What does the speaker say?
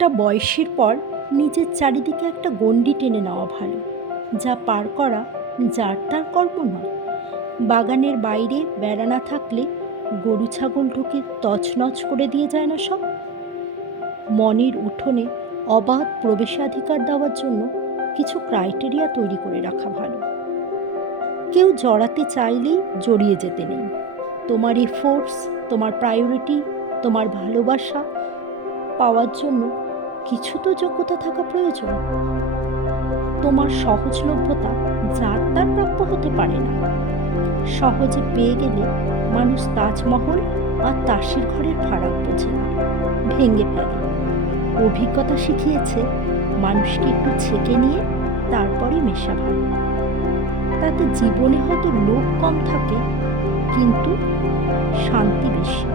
একটা বয়সের পর নিজের চারিদিকে একটা গণ্ডি টেনে নেওয়া ভালো, যা পার করা যার তার কর্ম নয়। বাগানের বাইরে বেড়া না থাকলে গরু ছাগল ঢুকে তছনছ করে দিয়ে যায় না সব। মনের উঠোনে অবাধ প্রবেশাধিকার দেওয়ার জন্য কিছু ক্রাইটেরিয়া তৈরি করে রাখা ভালো। কেউ জড়াতে চাইলেই জড়িয়ে যেতে নেই। তোমার এফোর্টস তোমার প্রায়োরিটি তোমার ভালোবাসা পাওয়ার জন্য কিছু তো যোগ্যতা থাকা প্রয়োজন। তোমার সহজলভ্যতা যার তার প্রাপ্য হতে পারে না। সহজে পেয়ে গেলে মানুষ তাজমহল আর তাসের ঘরের ফারাক বোঝে না, ভেঙে ফেলে। অভিজ্ঞতা শিখিয়েছে, মানুষকে একটু ছেঁকে নিয়ে তারপরে মেশা ভালো। তাতে জীবনে হয়তো লোক কম থাকে, কিন্তু শান্তি বেশি।